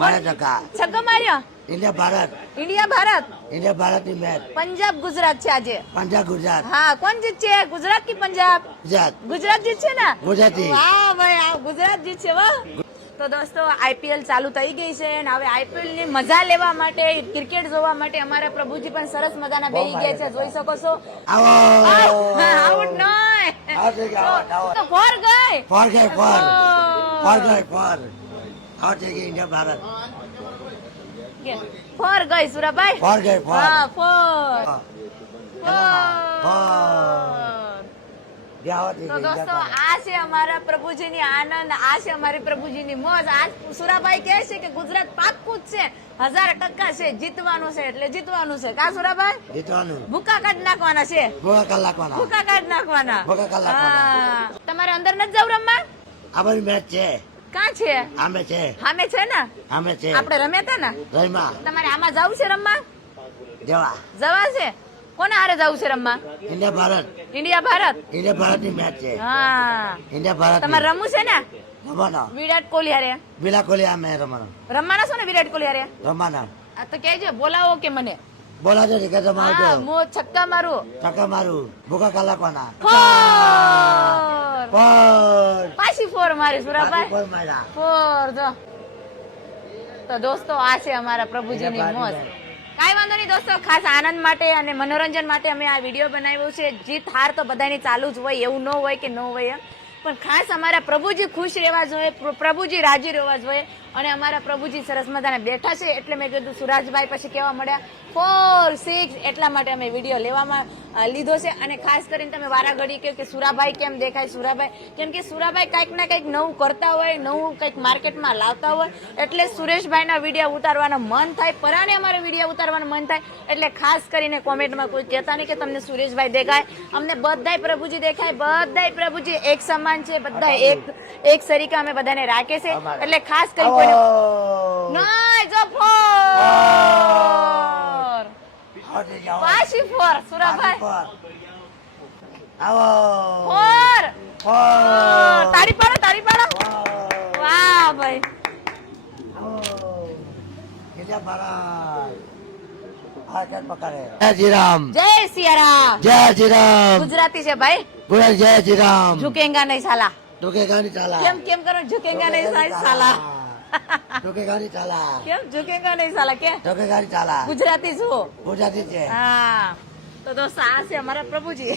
મારા ટકા છક્કો માર્યો. ઇન્ડિયા ભારત ની મેચ. પંજાબ ગુજરાત છે આજે. પંજાબ ગુજરાત. હા, કોણ જીતશે? ગુજરાત की पंजाब? ગુજરાત જીતશે ને? ગુજરાતી. વાહ ભાઈ, આ ગુજરાત જીતશે. વાહ. તો દોસ્તો, આઈપીએલ ચાલુ થઈ ગઈ છે અને હવે આઈપીએલ ની મજા લેવા માટે, ક્રિકેટ જોવા માટે અમારા પ્રભુજી પણ સરસ મજાના બેહી ગયા છે, જોઈ શકો છો. આઉટ નહીં તો ફોર ગઈ. આઉટ થઈ ગઈ ઇન્ડિયા ભારત. ફોર ગઈ સુરાભાઈ. હા, ફોર. તો દોસ્તો, આ છે અમારા પ્રભુજીની આનંદ, આ છે અમારી પ્રભુજીની મોજ. આજ સુરાભાઈ કહે છે કે ગુજરાત પાક્કું જ છે, 1000% છે, જીતવાનું છે એટલે જીતવાનું છે. કા સુરાભાઈ? જીતવાનું. ભૂકા કાઢ નાખવાના છે. ભૂકા કાઢ નાખવાના. તમારે અંદર નથી જવું રમવા? અમારી મેચ છે. કાં છે? આમે છે. સામે છે ને? આમે છે. આપણે રમ્યા હતા ને? રમ્યા. તમારે આમાં જવું છે રમવા? જવા છે. કોને હારે જવું છે રમવા? ઇન્ડિયા ભારત. ઇન્ડિયા ભારત ની મેચ છે. હા, ઇન્ડિયા ભારત. તમારે રમવું છે ને? રમવાનો. વિરાટ કોહલી હારે. વિરાટ કોહલી આમે રમવાનો. રમવાના છો ને વિરાટ કોહલી હારે? રમવાના. આ તો કહેજો, બોલાવો કે મને. બોલાજો ને કે તમે આવજો. મો છક્કા મારું. ભૂકા કલાકવાના. ફોર. પાછી ફોર મારી સુરાભાઈ. ફોર માર્યા. ફોર જો. તો દોસ્તો, આ છે અમારા પ્રભુજીની મોજ. કાંઈ વાંધો નહીં દોસ્તો, ખાસ આનંદ માટે અને મનોરંજન માટે અમે આ વિડીયો બનાવ્યો છે. જીત હાર તો બધાની ચાલુ જ હોય, એવું ન હોય કે ન હોય એમ, પણ ખાસ અમારા પ્રભુજી ખુશ રહેવા જોઈએ, પ્રભુજી રાજી રહેવા જોઈએ. અને અમારા પ્રભુજી સરસ મજાને બેઠા છે એટલે મેં કીધું સુરાજભાઈ પછી કેવા મળ્યા 4, 6, એટલા માટે અમે વિડીયો લેવામાં લીધો છે. અને ખાસ કરીને તમે વારાઘડી કહો કે સુરાભાઈ કેમ દેખાય, સુરાભાઈ કેમ કે સુરાભાઈ કંઈક ના કંઈક નવું કરતા હોય, નવું કંઈક માર્કેટમાં લાવતા હોય, એટલે સુરેશભાઈના વિડીયો ઉતારવાનું મન થાય, પરાણે અમારે વિડીયો ઉતારવાનું મન થાય. એટલે ખાસ કરીને કોમેન્ટમાં કોઈ કહેતા નહીં કે તમને સુરેશભાઈ દેખાય. અમને બધાય પ્રભુજી દેખાય, બધાય પ્રભુજી એક સમાન છે, બધા એક સરીકે અમે બધાને રાખે છે. એટલે ખાસ કરી કોઈ નહીં જો ફોર. પાછી ફોર સુરાભાઈ. ફોર. તારી પાડો. વાહ ભાઈ. જય શ્રી રામ. જય સિયારામ. જય શ્રી રામ. ગુજરાતી છે ભાઈ. જય શ્રી રામ. ઝુકેંગા નહીં સાલા. ઝુકેગા નહીં સાલા. કેમ કરો? ઝુકેંગા નહીં સાલા. ઝુકેગા નહીં સાલા. કેમ ઝુકેંગા નહીં સાલા? કે ઝુકેગા નહીં સાલા. ગુજરાતી છું. ગુજરાતી છે. હા, તો દોસ્તો, આ છે અમારા પ્રભુજી.